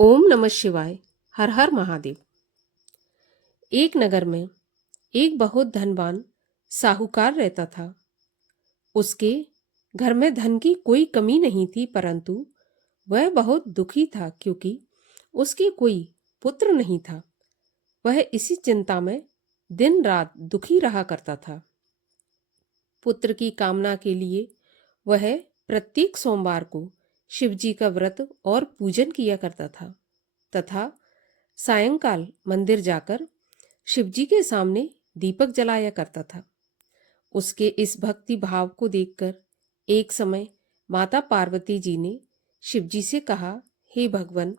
ओम नमः शिवाय। हर हर महादेव। एक नगर में एक बहुत धनवान साहूकार रहता था। उसके घर में धन की कोई कमी नहीं थी, परंतु वह बहुत दुखी था क्योंकि उसके कोई पुत्र नहीं था। वह इसी चिंता में दिन रात दुखी रहा करता था। पुत्र की कामना के लिए वह प्रत्येक सोमवार को शिवजी का व्रत और पूजन किया करता था तथा सायंकाल मंदिर जाकर शिवजी के सामने दीपक जलाया करता था। उसके इस भक्ति भाव को देखकर एक समय माता पार्वती जी ने शिवजी से कहा, हे भगवान,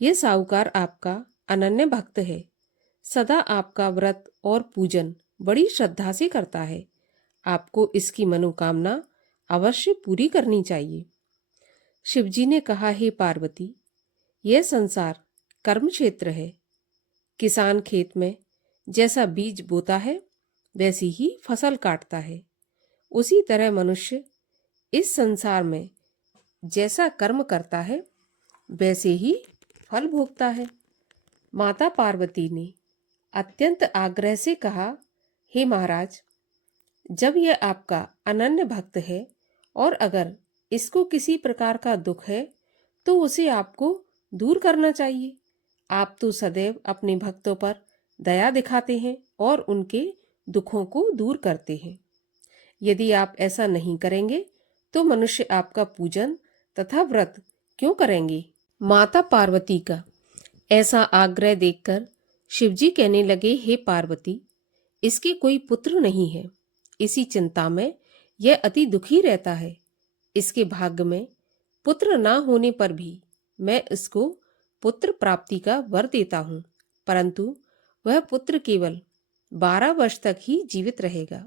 यह साहूकार आपका अनन्य भक्त है। सदा आपका व्रत और पूजन बड़ी श्रद्धा से करता है। आपको इसकी मनोकामना अवश्य पूरी करनी चाहिए। शिवजी ने कहा, हे पार्वती, यह संसार कर्म क्षेत्र है। किसान खेत में जैसा बीज बोता है वैसी ही फसल काटता है। उसी तरह मनुष्य इस संसार में जैसा कर्म करता है वैसे ही फल भोगता है। माता पार्वती ने अत्यंत आग्रह से कहा, हे महाराज, जब यह आपका अनन्य भक्त है और अगर इसको किसी प्रकार का दुख है तो उसे आपको दूर करना चाहिए। आप तो सदैव अपने भक्तों पर दया दिखाते हैं और उनके दुखों को दूर करते हैं। यदि आप ऐसा नहीं करेंगे तो मनुष्य आपका पूजन तथा व्रत क्यों करेंगे? माता पार्वती का ऐसा आग्रह देखकर शिवजी कहने लगे, हे पार्वती, इसके कोई पुत्र नहीं है। इसी चिंता में यह अति दुखी रहता है। इसके भाग्य में पुत्र ना होने पर भी मैं इसको पुत्र प्राप्ति का वर देता हूँ, परंतु वह पुत्र केवल 12 वर्ष तक ही जीवित रहेगा।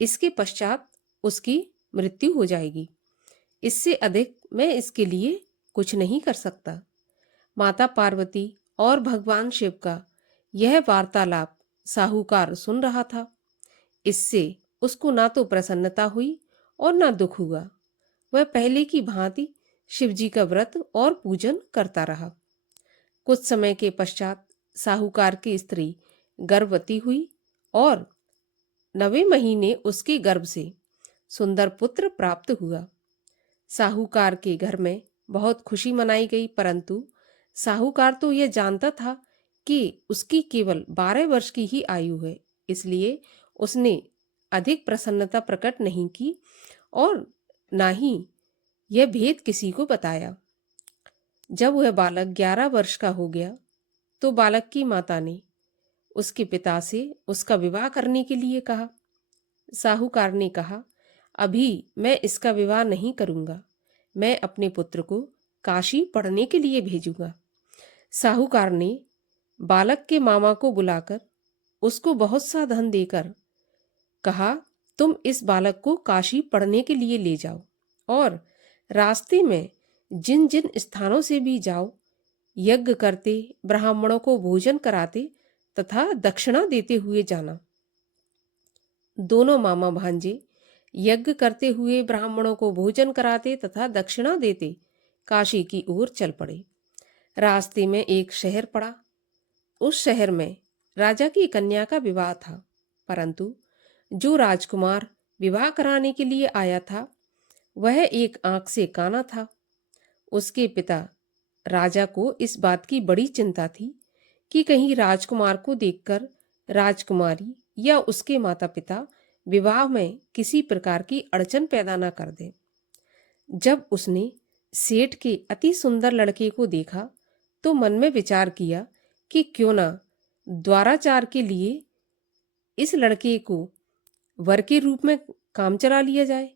इसके पश्चात उसकी मृत्यु हो जाएगी। इससे अधिक मैं इसके लिए कुछ नहीं कर सकता। माता पार्वती और भगवान शिव का यह वार्तालाप साहूकार सुन रहा था। इससे उसको ना तो प्रसन्नता हुई और ना दुख हुआ। वह पहले की भांति शिवजी का व्रत और पूजन करता रहा। कुछ समय के पश्चात साहूकार की स्त्री गर्भवती हुई और 9वें महीने उसके गर्भ से सुंदर पुत्र प्राप्त हुआ। साहूकार के घर में बहुत खुशी मनाई गई, परंतु साहूकार तो यह जानता था कि उसकी केवल 12 वर्ष की ही आयु है, इसलिए उसने अधिक प्रसन्नता प्रकट नहीं की और ना ही यह भेद किसी को बताया। जब वह बालक 11 वर्ष का हो गया तो बालक की माता ने उसके पिता से उसका विवाह करने के लिए कहा। साहूकार ने कहा, अभी मैं इसका विवाह नहीं करूंगा, मैं अपने पुत्र को काशी पढ़ने के लिए भेजूंगा। साहूकार ने बालक के मामा को बुलाकर उसको बहुत सा धन देकर कहा, तुम इस बालक को काशी पढ़ने के लिए ले जाओ और रास्ते में जिन जिन स्थानों से भी जाओ, यज्ञ करते, ब्राह्मणों को भोजन कराते तथा दक्षिणा देते हुए जाना। दोनों मामा भांजे यज्ञ करते हुए ब्राह्मणों को भोजन कराते तथा दक्षिणा देते काशी की ओर चल पड़े। रास्ते में एक शहर पड़ा। उस शहर में राजा की कन्या का विवाह था, परंतु जो राजकुमार विवाह कराने के लिए आया था वह एक आंख से काना था। उसके पिता राजा को इस बात की बड़ी चिंता थी कि कहीं राजकुमार को देखकर राजकुमारी या उसके माता पिता विवाह में किसी प्रकार की अड़चन पैदा न कर दे। जब उसने सेठ के अति सुंदर लड़के को देखा तो मन में विचार किया कि क्यों ना द्वाराचार के लिए इस लड़के को वर के रूप में काम चला लिया जाए।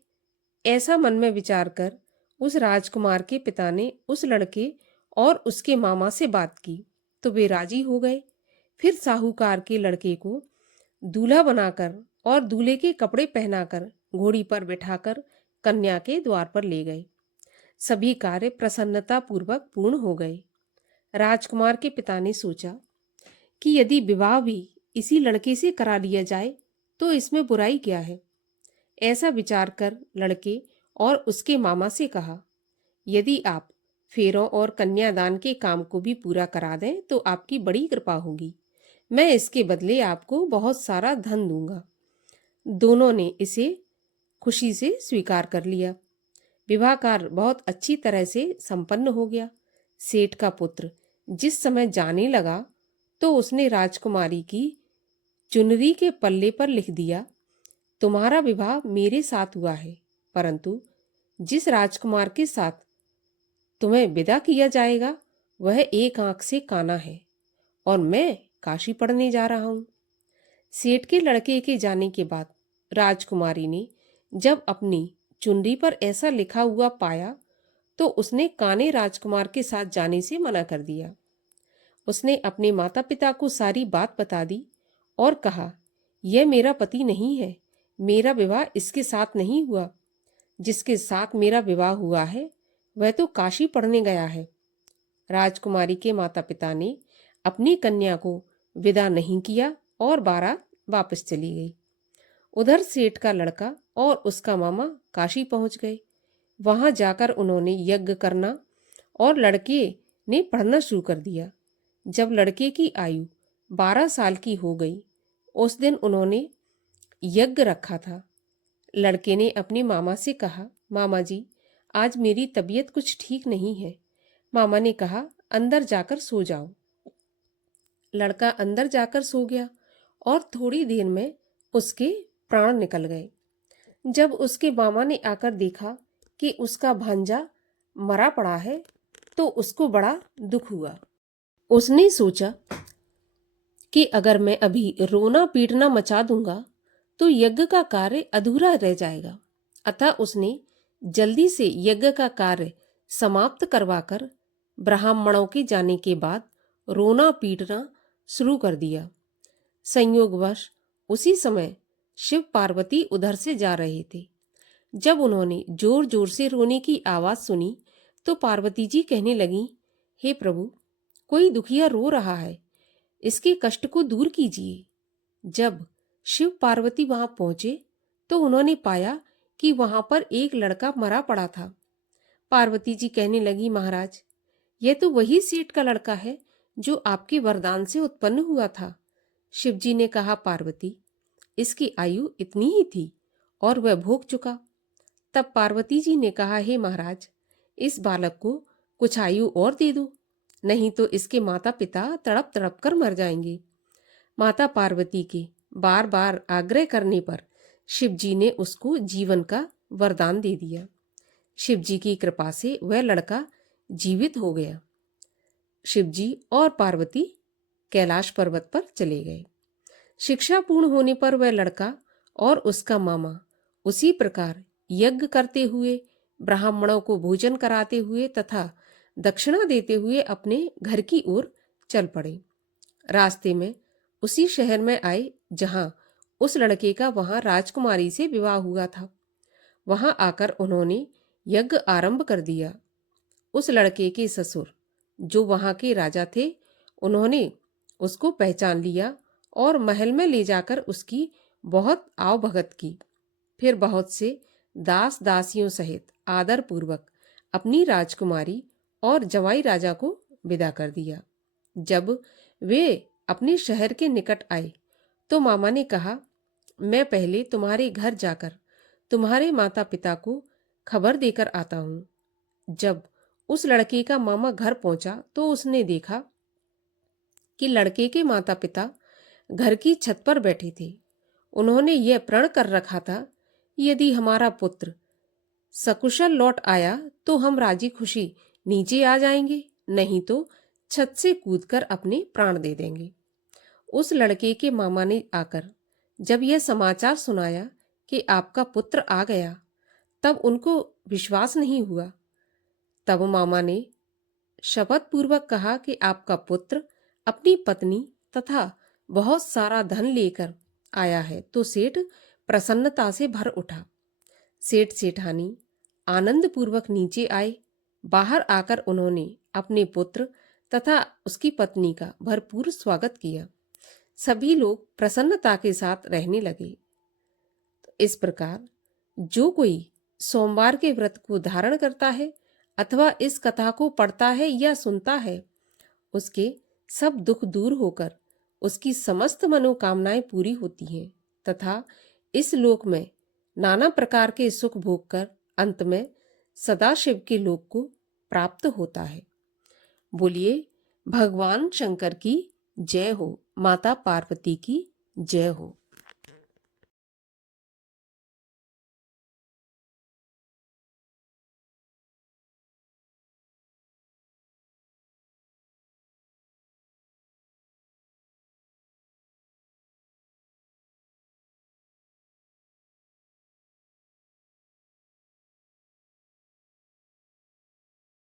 ऐसा मन में विचार कर उस राजकुमार के पिता ने उस लड़के और उसके मामा से बात की तो वे राजी हो गए। फिर साहूकार के लड़के को दूल्हा बनाकर और दूल्हे के कपड़े पहनाकर घोड़ी पर बिठाकर कन्या के द्वार पर ले गए। सभी कार्य प्रसन्नता पूर्वक पूर्ण हो गए। राजकुमार के पिता ने सोचा कि यदि विवाह भी इसी लड़के से करा लिया जाए तो इसमें बुराई क्या है। ऐसा विचार कर लड़के और उसके मामा से कहा, यदि आप फेरों और कन्यादान के काम को भी पूरा करा दें तो आपकी बड़ी कृपा होगी। मैं इसके बदले आपको बहुत सारा धन दूंगा। दोनों ने इसे खुशी से स्वीकार कर लिया। विवाह कार्य बहुत अच्छी तरह से संपन्न हो गया। सेठ का पुत्र जिस समय जाने लगा तो उसने राजकुमारी की चुनरी के पल्ले पर लिख दिया, तुम्हारा विवाह मेरे साथ हुआ है, परंतु जिस राजकुमार के साथ तुम्हें विदा किया जाएगा वह एक आंख से काना है और मैं काशी पढ़ने जा रहा हूं। सेठ के लड़के के जाने के बाद राजकुमारी ने जब अपनी चुनरी पर ऐसा लिखा हुआ पाया तो उसने काने राजकुमार के साथ जाने से मना कर दिया। उसने अपने माता पिता को सारी बात बता दी और कहा, यह मेरा पति नहीं है, मेरा विवाह इसके साथ नहीं हुआ। जिसके साथ मेरा विवाह हुआ है वह तो काशी पढ़ने गया है। राजकुमारी के माता पिता ने अपनी कन्या को विदा नहीं किया और बारात वापस चली गई। उधर सेठ का लड़का और उसका मामा काशी पहुंच गए। वहां जाकर उन्होंने यज्ञ करना और लड़के ने पढ़ना शुरू कर दिया। जब लड़के की आयु 12 साल की हो गई, उस दिन उन्होंने यज्ञ रखा था। लड़के ने अपने मामा से कहा, मामा जी, आज मेरी तबीयत कुछ ठीक नहीं है। मामा ने कहा, अंदर जाकर सो जाओ। लड़का अंदर जाकर सो गया और थोड़ी देर में उसके प्राण निकल गए। जब उसके मामा ने आकर देखा कि उसका भांजा मरा पड़ा है तो उसको बड़ा दुख हुआ। उसने सोचा कि अगर मैं अभी रोना पीटना मचा दूंगा तो यज्ञ का कार्य अधूरा रह जाएगा। अतः उसने जल्दी से यज्ञ का कार्य समाप्त करवाकर ब्राह्मणों के जाने के बाद रोना पीटना शुरू कर दिया। संयोगवश उसी समय शिव पार्वती उधर से जा रहे थे। जब उन्होंने जोर जोर से रोने की आवाज सुनी तो पार्वती जी कहने लगीं, हे प्रभु, कोई दुखिया रो रहा है, इसके कष्ट को दूर कीजिए। जब शिव पार्वती वहां पहुंचे तो उन्होंने पाया कि वहां पर एक लड़का मरा पड़ा था। पार्वती जी कहने लगी, महाराज, यह तो वही सेठ का लड़का है जो आपके वरदान से उत्पन्न हुआ था। शिव जी ने कहा, पार्वती, इसकी आयु इतनी ही थी और वह भोग चुका। तब पार्वती जी ने कहा, हे महाराज, इस बालक को कुछ आयु और दे दो, नहीं तो इसके माता पिता तड़प तड़प कर मर जाएंगे। माता पार्वती के बार बार आग्रह करने पर शिव जी ने उसको जीवन का वरदान दे दिया। शिव जी की कृपा से वह लड़का जीवित हो गया। शिव जी और पार्वती कैलाश पर्वत पर चले गए। शिक्षा पूर्ण होने पर वह लड़का और उसका मामा उसी प्रकार यज्ञ करते हुए, ब्राह्मणों को भोजन कराते हुए तथा दक्षिणा देते हुए अपने घर की ओर चल पड़े। रास्ते में उसी शहर में आए जहां उस लड़के का वहां राजकुमारी से विवाह हुआ था। वहां आकर उन्होंने यज्ञ आरंभ कर दिया। उस लड़के के ससुर जो वहां के राजा थे, उन्होंने उसको पहचान लिया और महल में ले जाकर उसकी बहुत आवभगत की। फिर बहुत से दास दासियों सहित आदर पूर्वक अपनी राजकुमारी और जवाई राजा को विदा कर दिया। जब वे अपने शहर के निकट आए तो मामा ने कहा, मैं पहले तुम्हारे घर जाकर तुम्हारे माता पिता को खबर देकर आता हूं। जब उस लड़के का मामा घर पहुंचा तो उसने देखा कि लड़के के माता पिता घर की छत पर बैठे थे। उन्होंने यह प्रण कर रखा था, यदि हमारा पुत्र सकुशल लौट आया तो हम राजी खुशी नीचे आ जाएंगे, नहीं तो छत से कूदकर अपने प्राण दे देंगे। उस लड़के के मामा ने आकर जब यह समाचार सुनाया कि आपका पुत्र आ गया, तब उनको विश्वास नहीं हुआ। तब मामा ने शपथ पूर्वक कहा कि आपका पुत्र अपनी पत्नी तथा बहुत सारा धन लेकर आया है। तो सेठ प्रसन्नता से भर उठा। सेठ सेठानी आनंद पूर्वक नीचे आए। बाहर आकर उन्होंने अपने पुत्र तथा उसकी पत्नी का भरपूर स्वागत किया। सभी लोग प्रसन्नता के साथ रहने लगे। तो इस प्रकार जो कोई सोमवार के व्रत को धारण करता है, अथवा इस कथा को पढ़ता है या सुनता है, उसके सब दुख दूर होकर उसकी समस्त मनोकामनाएं पूरी होती हैं तथा इस लोक में नाना प्रकार के सुख भोगकर अंत में सदाशिव के लोक को प्राप्त होता है। बोलिए भगवान शंकर की जय हो, माता पार्वती की जय हो।